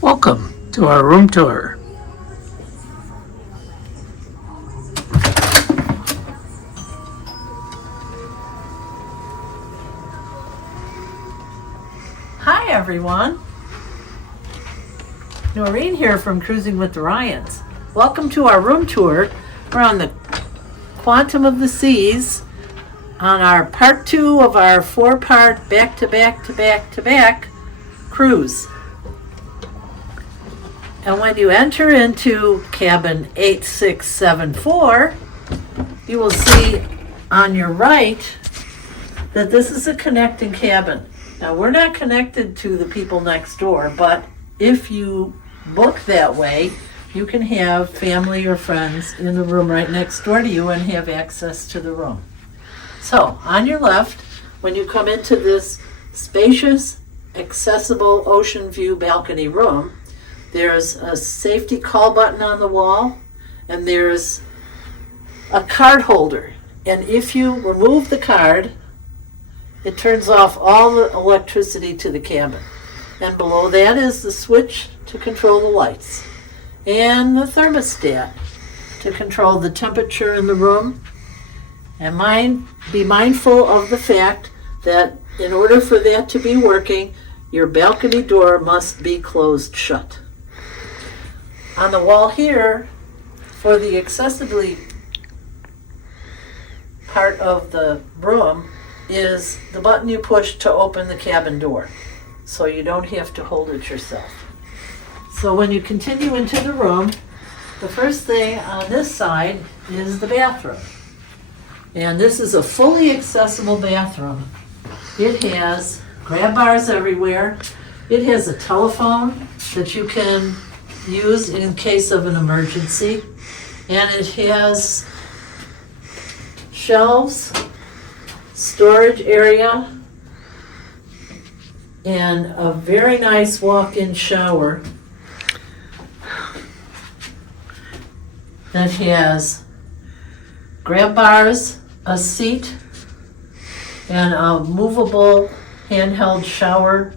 Welcome to our room tour. Hi everyone, Noreen here from Cruising with the Ryans. Welcome to our room tour. We're on the Quantum of the Seas on our part 2 of our 4-part back-to-back cruise. And when you enter into cabin 8674, you will see on your right that this is a connecting cabin. Now, we're not connected to the people next door, but if you book that way, you can have family or friends in the room right next door to you and have access to the room. So, on your left, when you come into this spacious, accessible ocean view balcony room, there's a safety call button on the wall, and there's a card holder. And if you remove the card, it turns off all the electricity to the cabin. And below that is the switch to control the lights and the thermostat to control the temperature in the room. And be mindful of the fact that in order for that to be working, your balcony door must be closed shut. On the wall here, for the accessibly part of the room, is the button you push to open the cabin door, so you don't have to hold it yourself. So when you continue into the room, the first thing on this side is the bathroom. And this is a fully accessible bathroom. It has grab bars everywhere. It has a telephone that you can use in case of an emergency. And it has shelves, storage area, and a very nice walk-in shower that has grab bars, a seat, and a movable handheld shower.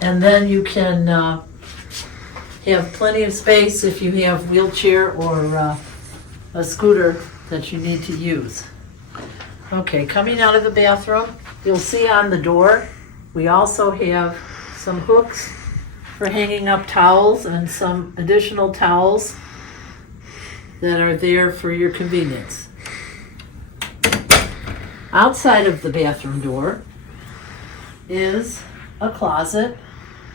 And then you can have plenty of space if you have wheelchair or a scooter that you need to use. Okay, coming out of the bathroom, you'll see on the door, we also have some hooks for hanging up towels and some additional towels that are there for your convenience. Outside of the bathroom door is a closet,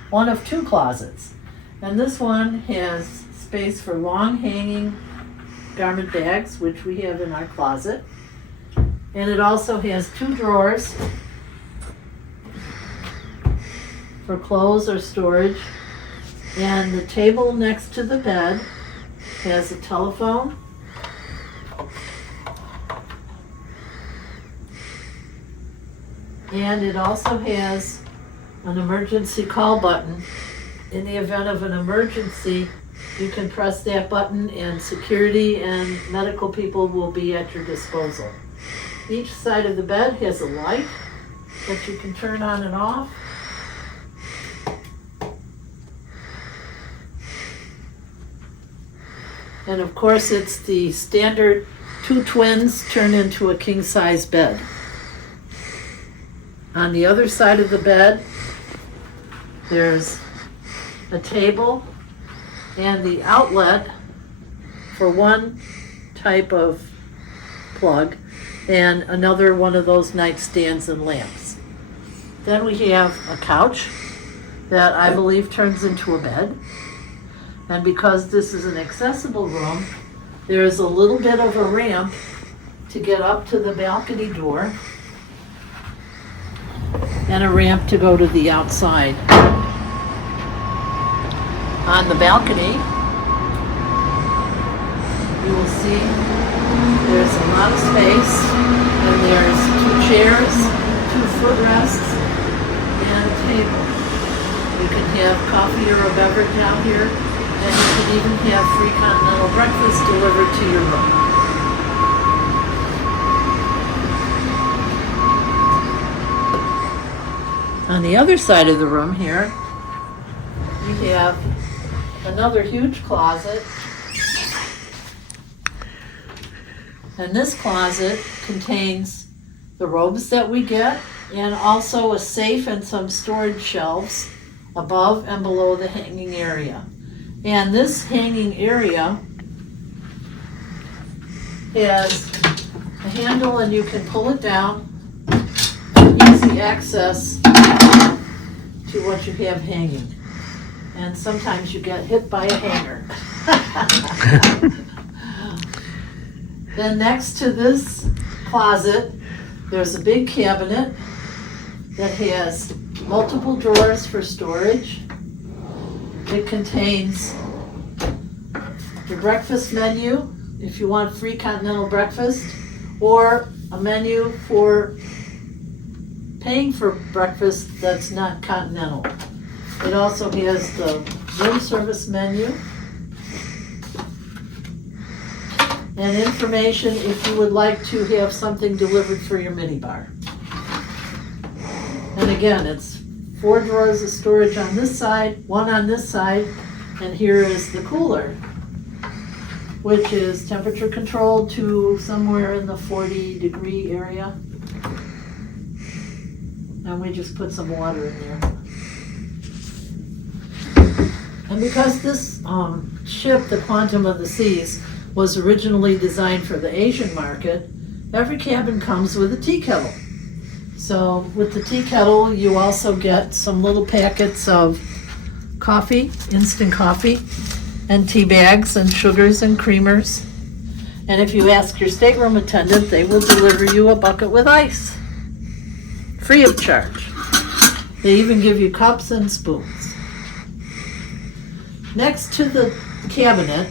one of 2 closets. And this one has space for long hanging garment bags, which we have in our closet. And it also has 2 drawers for clothes or storage. And the table next to the bed has a telephone, and it also has an emergency call button. In the event of an emergency, you can press that button and security and medical people will be at your disposal. Each side of the bed has a light that you can turn on and off. And of course, it's the standard 2 twins turned into a king-size bed. On the other side of the bed, there's a table and the outlet for one type of plug and another one of those nightstands and lamps. Then we have a couch that I believe turns into a bed. And because this is an accessible room, there is a little bit of a ramp to get up to the balcony door and a ramp to go to the outside. On the balcony, you will see there's a lot of space, and there's 2 chairs, 2 footrests, and a table. You can have coffee or a beverage out here, and you can even have free continental breakfast delivered to your room. On the other side of the room here, we have another huge closet. And this closet contains the robes that we get, and also a safe and some storage shelves above and below the hanging area. And this hanging area has a handle, and you can pull it down. Easy access to what you have hanging. And sometimes you get hit by a hanger. Then next to this closet, there's a big cabinet that has multiple drawers for storage. It contains your breakfast menu, if you want free continental breakfast, or a menu for paying for breakfast that's not continental. It also has the room service menu and information if you would like to have something delivered for your minibar. And again, it's 4 drawers of storage on this side, 1 on this side, and here is the cooler, which is temperature controlled to somewhere in the 40-degree area. And we just put some water in there. And because this ship, the Quantum of the Seas, was originally designed for the Asian market, every cabin comes with a tea kettle. So with the tea kettle, you also get some little packets of coffee, instant coffee, and tea bags and sugars and creamers. And if you ask your stateroom attendant, they will deliver you a bucket with ice, free of charge. They even give you cups and spoons. Next to the cabinet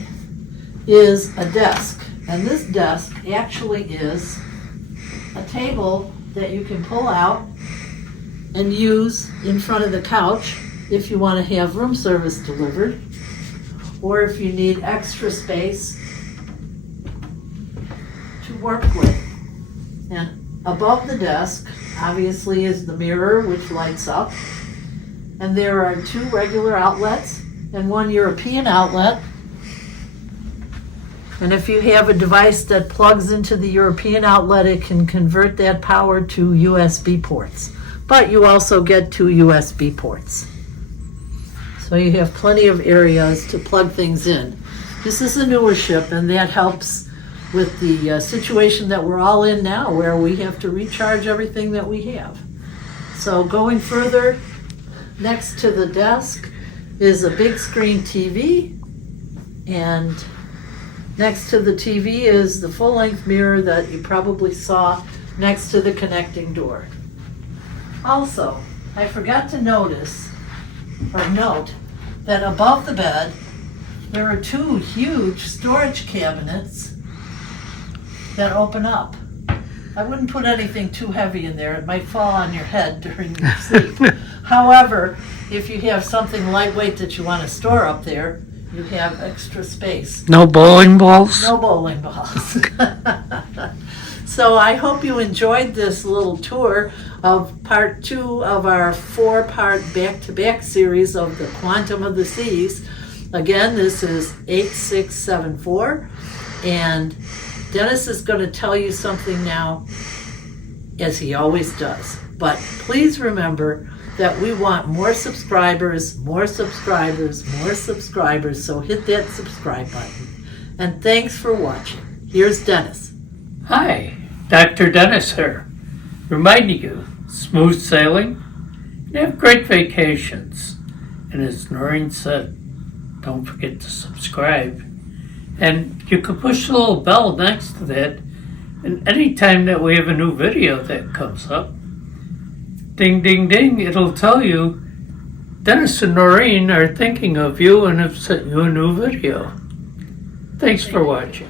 is a desk, and this desk actually is a table that you can pull out and use in front of the couch if you want to have room service delivered, or if you need extra space to work with. And above the desk, obviously, is the mirror, which lights up, and there are 2 regular outlets and 1 European outlet. And if you have a device that plugs into the European outlet, it can convert that power to USB ports. But you also get 2 USB ports. So you have plenty of areas to plug things in. This is a newer ship, and that helps with the situation that we're all in now, where we have to recharge everything that we have. So going further, next to the desk is a big screen TV, and next to the TV is the full-length mirror that you probably saw next to the connecting door. Also, I forgot to note that above the bed, there are 2 huge storage cabinets that open up. I wouldn't put anything too heavy in there. It might fall on your head during your sleep. However, if you have something lightweight that you want to store up there, you have extra space. No bowling balls? No bowling balls. So I hope you enjoyed this little tour of part 2 of our 4-part back-to-back series of the Quantum of the Seas. Again, this is 8674, and Dennis is going to tell you something now, as he always does. But please remember that we want more subscribers, more subscribers, more subscribers, so hit that subscribe button. And thanks for watching. Here's Dennis. Hi, Dr. Dennis here, reminding you, smooth sailing and have great vacations. And as Noreen said, don't forget to subscribe. And you can push the little bell next to that, and anytime that we have a new video that comes up, ding, ding, ding, it'll tell you Dennis and Noreen are thinking of you and have sent you a new video. Thanks for watching.